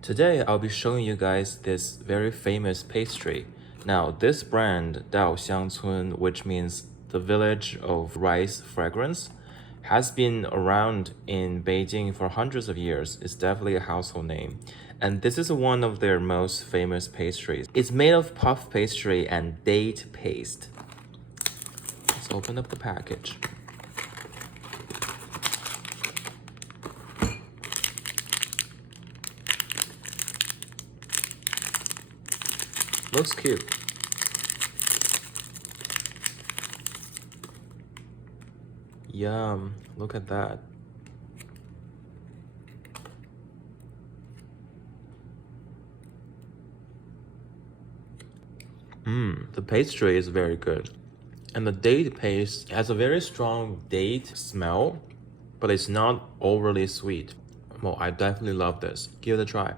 Today, I'll be showing you guys this very famous pastry. Now, this brand, Dao Xiangcun, which means the village of rice fragrance, has been around in Beijing for hundreds of years. It's definitely a household name. And this is one of their most famous pastries. It's made of puff pastry and date paste. Let's open up the package. Looks cute. Yum, look at that. The pastry is very good. And the date paste has a very strong date smell, but it's not overly sweet. Well, I definitely love this. Give it a try.